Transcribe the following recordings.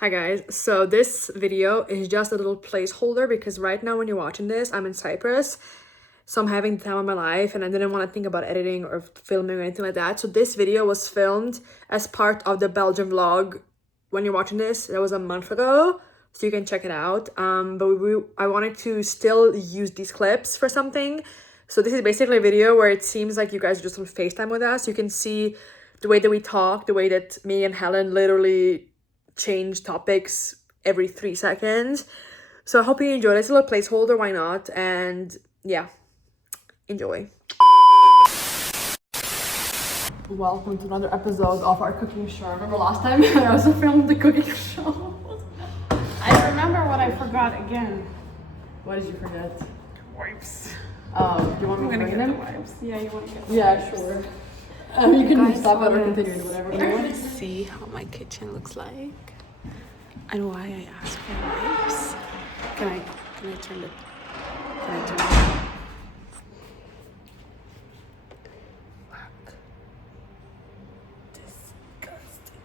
Hi guys, so this video is just a little placeholder because right now when you're watching this, I'm in Cyprus. So I'm having the time of my life and I didn't want to think about editing or filming or anything like that. So this video was filmed as part of the Belgian vlog. When you're watching this, that was a month ago, so you can check it out. I wanted to still use these clips for something. So this is basically a video where it seems like you guys are just on FaceTime with us. You can see the way that we talk, the way that me and Helen literally change topics every 3 seconds. So I hope you enjoyed it. It's a little placeholder, why not? And yeah, enjoy. Welcome to another episode of our cooking show. Remember last time I also filmed the cooking show? I remember what I forgot again. What did you forget? Wipes. Oh, do you want me to bring them? The wipes. Yeah, you want to get the Yeah, wipes. sure. You can stop it or continue, whatever. I want to see how my kitchen looks like and why I asked for wipes. Can I turn it? Can I turn it? Fuck. Disgusting.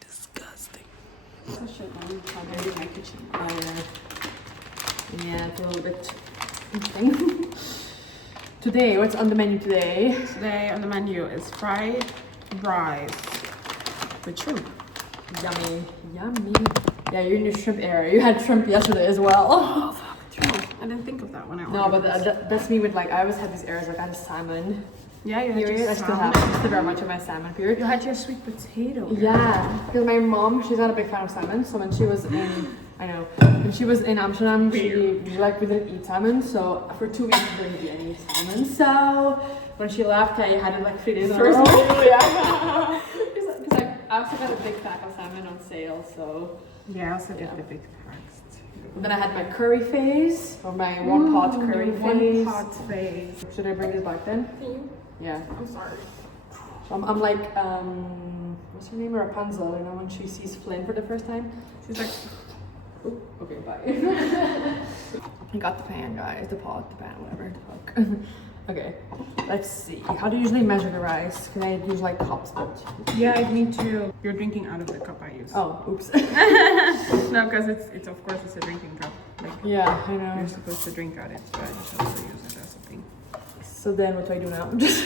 Disgusting. So shit, man. How dirty my kitchen. Yeah, it's a little bit interesting. Today, what's on the menu today? Today on the menu is fried rice with shrimp. Yummy, yummy. Yeah, you're in your shrimp era. You had shrimp yesterday as well. Oh, fuck, true. I didn't think of that when I ordered. No, but that's me with like, I always have these eras, like I had salmon yeah, you had period. your I still have very much of my salmon period. You had your sweet potato. Yeah, because my mom, she's not a big fan of salmon. So when she was in, when she was in Amsterdam, we didn't eat salmon. So for 2 weeks, we didn't eat any salmon. So when she left, I had it like 3 days in a row. Yeah. Because I also got a big pack of salmon on sale, so. Yeah, I also did the big packs too. Then I had my curry phase, or my one pot curry phase. One pot phase. Should I bring this back then? Yeah. I'm sorry. I'm like, what's her name? Rapunzel, you know, when she sees Flynn for the first time. She's like, oh, okay, bye. I got the pan, guys, the pot, the pan, whatever the fuck. Okay, let's see. How do you usually measure the rice? Can I use like cups, but? Yeah, I need to. You're drinking out of the cup I use. Oh, oops. No, because it's of course it's a drinking cup. Like, yeah, I know. You're supposed to drink out it, but I just also use it as something. So then what do I do now? Just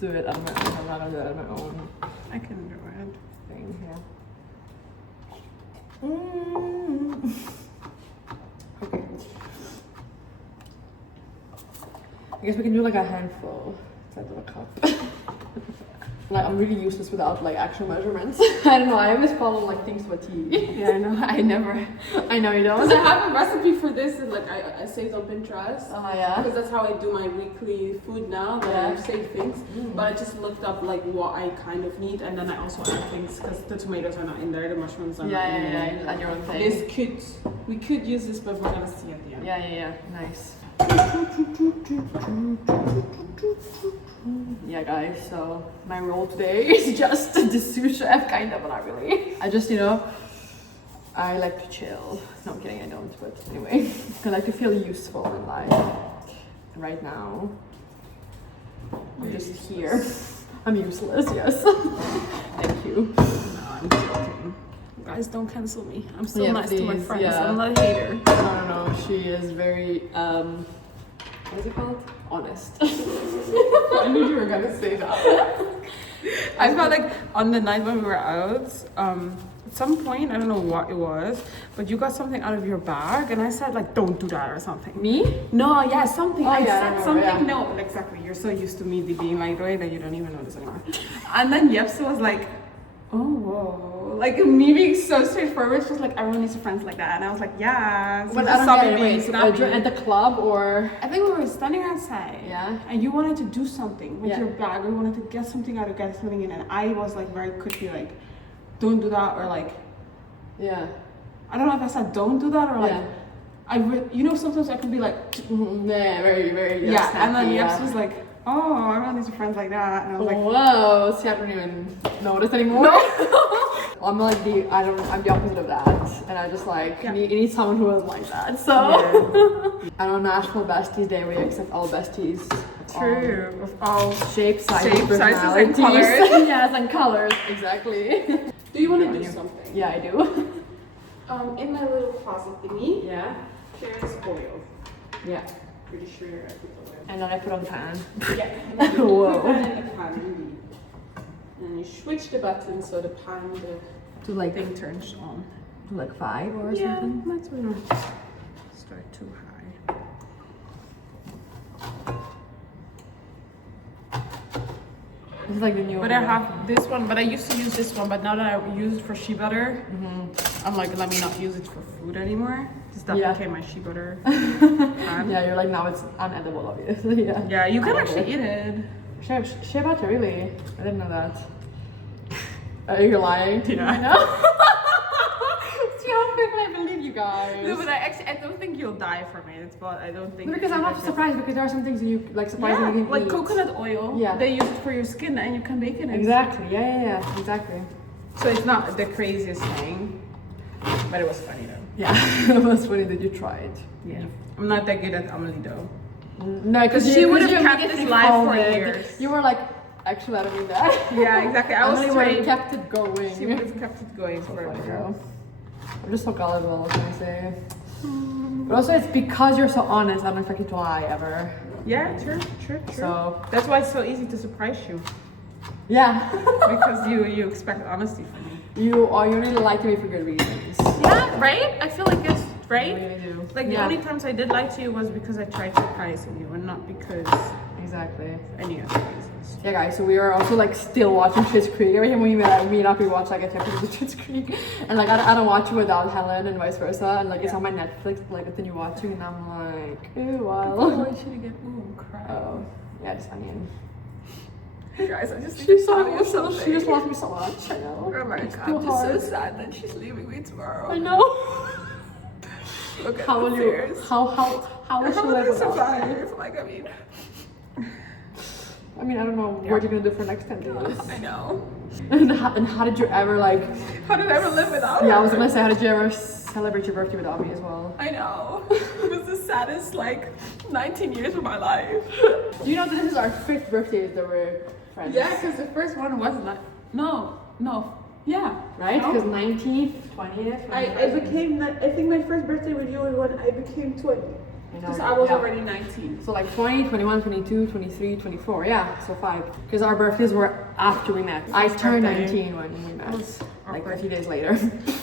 do it on my own. I'm not gonna do it on my own. I can do it. Thing, yeah. Okay. I guess we can do like a handful instead of a cup. Like I'm really useless without like actual measurements. I don't know, I always follow like things to a T. Yeah, I know. I never. I know you don't. Because I have a recipe for this and like I saved on Pinterest. Yeah. Because that's how I do my weekly food now. That I've saved things. But I just looked up like what I kind of need and then I also add things because the tomatoes are not in there, the mushrooms are not in there. Yeah, you just add your own thing. We could use this, but we're gonna see at the end. Yeah, nice. Yeah guys, so my role today is just the sous chef, kind of, but not really. I just, I like to chill. No, I'm kidding, I don't, but anyway. I like to feel useful in life. And right now, I'm just here. I'm useless, yes. Thank you. No, I'm joking. Guys, don't cancel me. I'm still nice to my friends. Yeah. I'm not a hater. No, she is very, what is it called? Honest. I knew you were gonna say that. I felt like on the night when we were out, at some point, I don't know what it was, but you got something out of your bag and I said like, don't do that or something. Me? No, yeah, something. Oh, I yeah, said something. No, exactly. You're so used to me being like the way that you don't even notice anymore. And then Jepse was like, oh, whoa. Like me being so straightforward, she was like, everyone needs friends like that. And I was like, yeah. But I don't get it. Wait, at the club or? I think we were standing outside. Yeah. And you wanted to do something with your bag, or you wanted to get something out of get something in. And I was like very quickly like, don't do that, or like, yeah. I don't know if I said don't do that, or like, sometimes I can be like, yeah, very, very. Yeah. And then Jepse was like, oh, everyone needs friends like that. And I was like, whoa, see, I don't even notice anymore. No. I'm like I'm the opposite of that. And I just like, you need someone who is like that. So, I know National Besties Day, we accept all besties True. Of all shapes, sizes, shapes, sizes, and personalities. colors. Yes, and colors, exactly. Do you want to do something? Yeah, I do. In my little closet thingy, Yeah. there's oil. Yeah. Pretty sure I put oil. And then I put on the pan. Yeah. And then you Whoa. put that in the pan, indeed. And you switch the button so the pan, To like, thing turns on. to like 5 or Yeah, something. that's what I'm. Start too high. This is like the new But I have this one, but I used to use this one, but now that I use it for shea butter, I'm like, let me not use it for food anymore. Because that Yeah. became my shea butter pan. Yeah, you're like, now it's unedible, obviously. Yeah. Yeah, you can actually eat it. Shea butter, really? I didn't know that. You're lying? Yeah. I know. See how quickly I believe you guys. No, but I don't think you'll die from it. But I don't think. Because I'm not surprised because there are some things you like surprisingly Yeah, can like eat. coconut oil. Yeah. They use it for your skin and you can bake it. Exactly. Yeah. Exactly. So it's not the craziest thing, but it was funny though. Yeah. It was funny that you tried. Yeah. I'm not that good at Amelie though. No, because She would have kept this live for years. You were like, actually, I don't mean that. Yeah, exactly. I was Emily would have straight. kept it going. She would have kept it going So for funny, a girl. I'm just so gullible, what can I say? But also, it's because you're so honest. I don't expect you to lie ever. Yeah, true. So That's why it's so easy to surprise you. yeah, Because you expect honesty from me. you really like me for good reasons. Yeah, right? I feel like it's I right. really do. Like the Yeah. only times I did lie to you was because I tried surprising you and not because Exactly. any other reasons. Yeah, guys. So we are also like still watching Schitt's Creek. Every time we meet up, we watch like a episode of Schitt's Creek, and like I don't watch it without Helen and vice versa. And like it's on my Netflix, like continue watching, and I'm like, ew, wow. Oh, I should get cry. Oh, yeah, just onion. Guys, I just need She's to tell so you awesome. something. She just loves me so much. I know. Oh my It's god, too I'm just hard. so sad that she's leaving me tomorrow. I know. Look at How the will you? tears. How will How she will live I without me? survive? Like, I mean, I don't know what you're gonna do for next 10 days. I know. And how did you ever like? How did I ever live without Yeah, I her? was gonna say, how did you ever celebrate your birthday without me as well? I know. It was the saddest, like, 19 years of my life. Do you know that this is our 5th birthday that we're friends? Yeah, because the first one was like, no. Yeah. Right? No? Because 19th, 20th. I think my first birthday with you was when I became 20. Because I was already 19. So like 20, 21, 22, 23, 24. Yeah, so 5. Because our birthdays were after we met. I turned birthday 19 when we met. Like a few days later.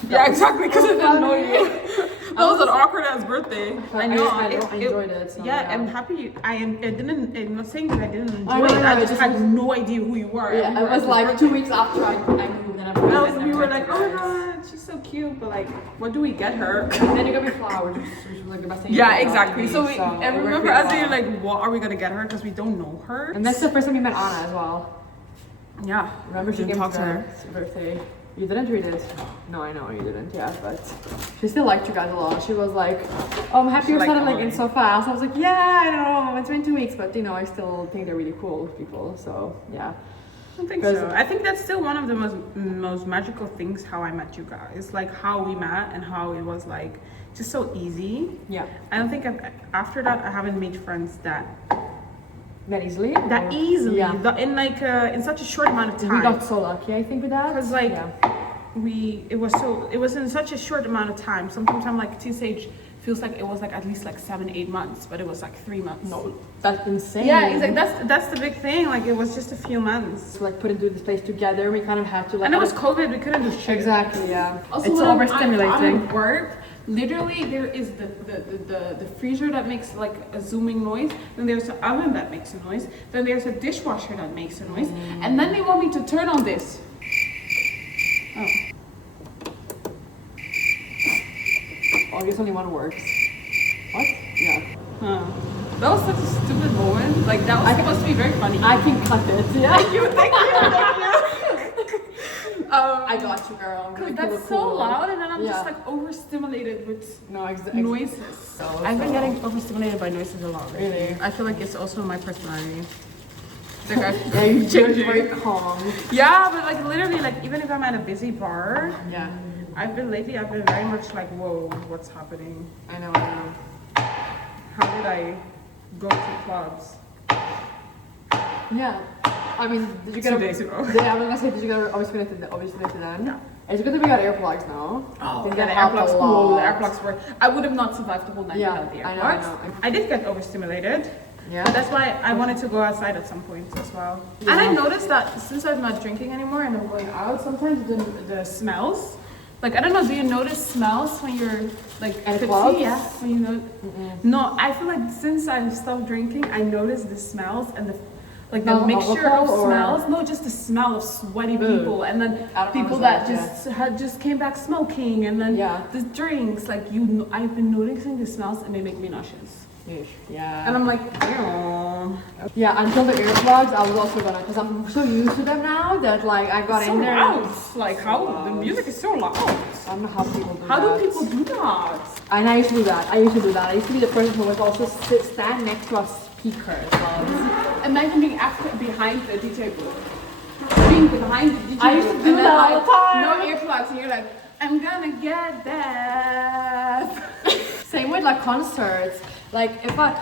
Yeah, exactly, because it didn't know funny. you. That was an awkward ass birthday. I know, I enjoyed it, so, yeah, yeah. I'm happy. I'm not saying that I didn't enjoy I know, it. I know, I it just just had was- no idea who you were. Yeah, And we it were was at like this 2 weeks after I knew that birthday. We were like, oh my god, she's so cute, but like, what do we get her? And then you got me flowers, which was like the best thing. you Yeah, could have exactly. done So to me, I it worked remember really us being well. like, what are we gonna get her? Because we don't know her. And that's the first time we met Anna as well. Yeah. Remember she Didn't came talk to to her her. birthday. You didn't read it? No, I know you didn't, yeah, but she still liked you guys a lot. She was like, oh, I'm happy She you're liked settling in Emily. so fast. I was like, yeah, I know, it's been 2 weeks, but you know, I still think they're really cool people, so yeah. I don't think so. I think that's still one of the most magical things how I met you guys. Like how we met and how it was like just so easy. Yeah. I don't think after that I haven't made friends that Easily? easily. Yeah. In such a short amount of time. We got so lucky, I think, with that. Because like yeah. it was in such a short amount of time. Sometimes I'm like T-Sage feels like it was like at least like 7-8 months, but it was like 3 months. No, that's insane. Yeah, it's like that's the big thing. Like it was just a few months. So, like put into this place together, we kind of had to like. And it was COVID, we couldn't do shit. Exactly, yeah. Also, It's when overstimulating. I'm at work, literally there is the freezer that makes like a zooming noise, then there's an oven that makes a noise, then there's a dishwasher that makes a noise, and then they want me to turn on this. Oh. Oh, I guess only one works. What? Yeah. Huh. That was such a stupid moment. Like that was supposed to be very funny. I can cut it. Yeah. Thank you. I got you, girl. Because that's so loud, and then I'm Yeah. just like overstimulated with No, exactly. noises. I've been getting overstimulated by noises a lot. lately. Really? I feel like it's also my personality. Like Yeah, you're changing. very calm. Yeah, but like literally, like even if I'm at a busy bar, Yeah. I've been very much like, whoa, what's happening? I know. How did I go to clubs? Yeah. I mean, did you get 2 days ago. Yeah, I was gonna say, did you get obviously connected then? Yeah. It's good that we got earplugs now. Oh, They yeah, the help a AirPlugs. lot. Cool. The AirPlugs were. I would have not survived the whole night Yeah, without the I AirPlugs. know. I did get overstimulated. Yeah. But that's why I wanted to go outside at some point as well. Yeah. And I noticed that since I'm not drinking anymore and I'm going out, sometimes the smells. Like, I don't know, do you notice smells when you're like At tipsy? clubs? Yeah. When you know. No, I feel like since I've stopped drinking, I notice the smells and the Smell of mixture of alcohol, or- smells. No, just the smell of sweaty people, and then I don't people understand, that just came back smoking, and then Yeah. the drinks. Like I've been noticing the smells, and they make me nauseous. Yeah. And I'm like, ew. Yeah, until the earplugs, I was also gonna, because I'm so used to them now that like I got So in there. loud. Like how the music is so loud. I don't know how people do How that. do people do that? And I used to do that. I used to be the person who was also stand next to a speaker. So. Imagine being behind the DJ booth. Being behind the DJ booth. I used to do and then, that all the time. No earplugs, and you're like, I'm gonna get that. Same with like concerts. Like if I,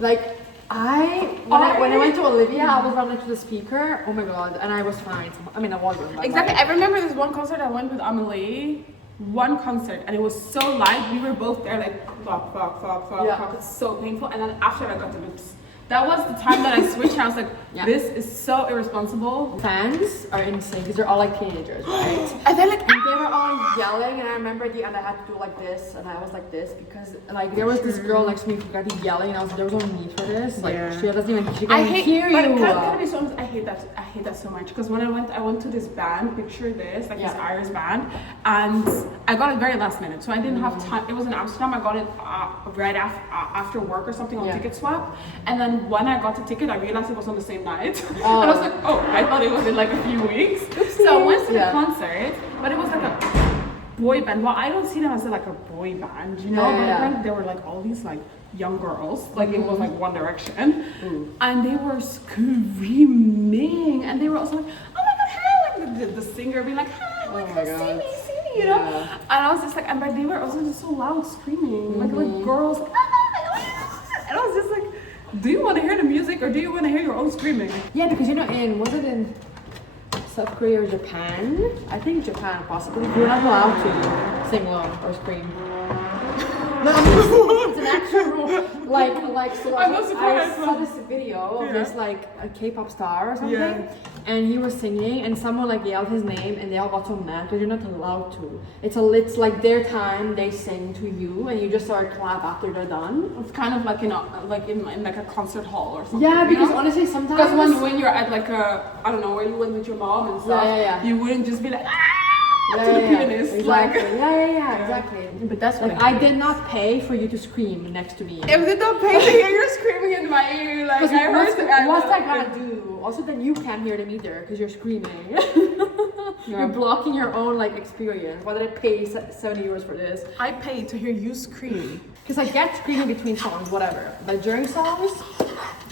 like when I went to Olivia, I was right next to the speaker. Oh my god, and I was fine. I mean, I wasn't. But Exactly. Like, I remember this one concert I went with Amelie. One concert, and it was so loud. We were both there, like fuck, Yeah. fuck. It's so painful. And then after I got the boots. That was the time that I switched. And I was like, Yeah. this is so irresponsible. fans are insane because they're all like teenagers, right? And then like, And they were all yelling, and I remember at the end I had to do like this, and I was like this because like there was this girl next to me who got yelling, and I was there was no need for this. Like Yeah. she doesn't even she I can't hate. hear But you. can I be so honest? I hate that. I hate that so much because when I went to this band. Picture this, like this Yeah. Irish band, and I got it very last minute, so I didn't have time. It was in Amsterdam. I got it right after work or something on Yeah. Ticket Swap, and then when I got the ticket, I realized it was on the same night, Oh. and I was like, oh, I thought it was in like a few weeks. So I went to the Yeah. concert, but it was like a boy band. Well, I don't see them as like a boy band, you know, Yeah, but yeah. apparently they were like all these like young girls, like it was like One Direction, and they were screaming, and they were also like, oh my god, hi, like the singer being like, hi, Oh like my see God. me, you know, Yeah. and I was just like, and but they were also just so loud screaming, like girls, and I was just like, do you want to hear the music or do you want to hear your own screaming? Yeah, because you know, was it in South Korea or Japan? I think Japan possibly. You're not allowed to sing along or scream. No, it's an actual rule. Like so I'm not I surprised. saw this video of Yeah. this like a K-pop star or something, Yeah. and he was singing, and someone like yelled his name, and they all got so mad because you're not allowed to. It's like their time. They sing to you, and you just start clap after they're done. It's kind of like in like a concert hall or something. Yeah, you because know? honestly, sometimes Because when you're at like I don't know, where you went with your mom and stuff, Yeah. you wouldn't just be like, Yeah, to the yeah, pianist. exactly. Like, Yeah, exactly. but that's what Like I did not pay for you to scream next to me. If they don't pay to hear you screaming in my ear, like Because I heard what's that gonna do? Also, then you can't hear them either because you're screaming. You're blocking your own like experience. Why did I pay 70 euros for this? I pay to hear you scream. Because I get screaming between songs, whatever. But during songs,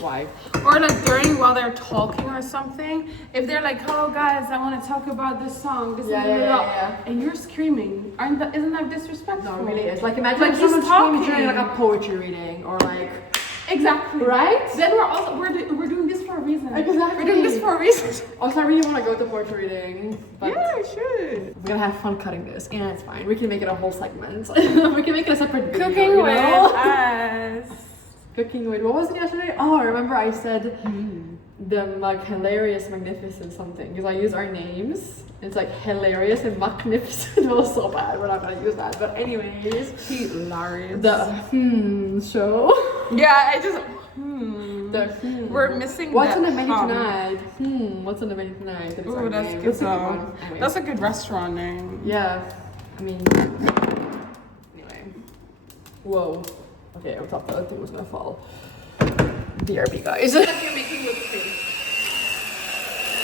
why? Or like during while they're talking or something. If they're like, oh guys, I want to talk about this song, this Yeah. and you're screaming, isn't that disrespectful? No, it really is. Like imagine Like, someone he's screaming during talking. like a poetry reading or like. Exactly. Right? Then we're doing this for a reason. Exactly. We're doing this for a reason. Also, I really want to go to poetry reading. But Yeah, I should. we're gonna have fun cutting this, and it's fine. We can make it a whole segment. We can make it a separate video. Cooking you with know? us. Cooking with, what was it yesterday? Oh, I remember I said the like hilarious, magnificent something because I use our names. It's like hilarious and magnificent. It was so bad. We're not gonna use that. But anyways, Hilarious. the show. Yeah, I just. The We're missing. What's the on the menu hum. tonight? What's on the menu tonight? That is our Ooh, that's name. good That's a good though. one. Anyway. That's a good restaurant name. Yeah. I mean. Anyway. Whoa. Okay, I thought the other thing was gonna fall. BRB, guys. Like you're making whipped cream.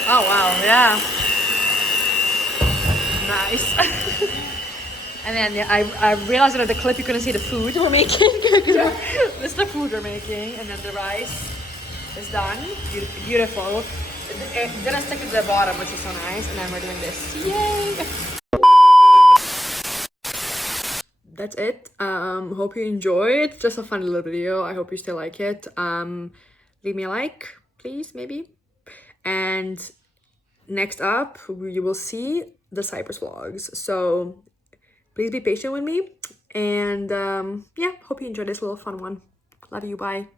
Oh wow, yeah. Nice. And then yeah, I realized that in the clip you couldn't see the food we're making. This is the food we're making, and then the rice is done. Beautiful. It didn't stick to the bottom, which is so nice. And then we're doing this. Yay! That's it. Hope you enjoyed. Just a fun little video. I hope you still like it. Leave me a like, please, maybe. And next up, you will see the Cyprus vlogs. So please be patient with me. And yeah, hope you enjoyed this little fun one. Love you. Bye.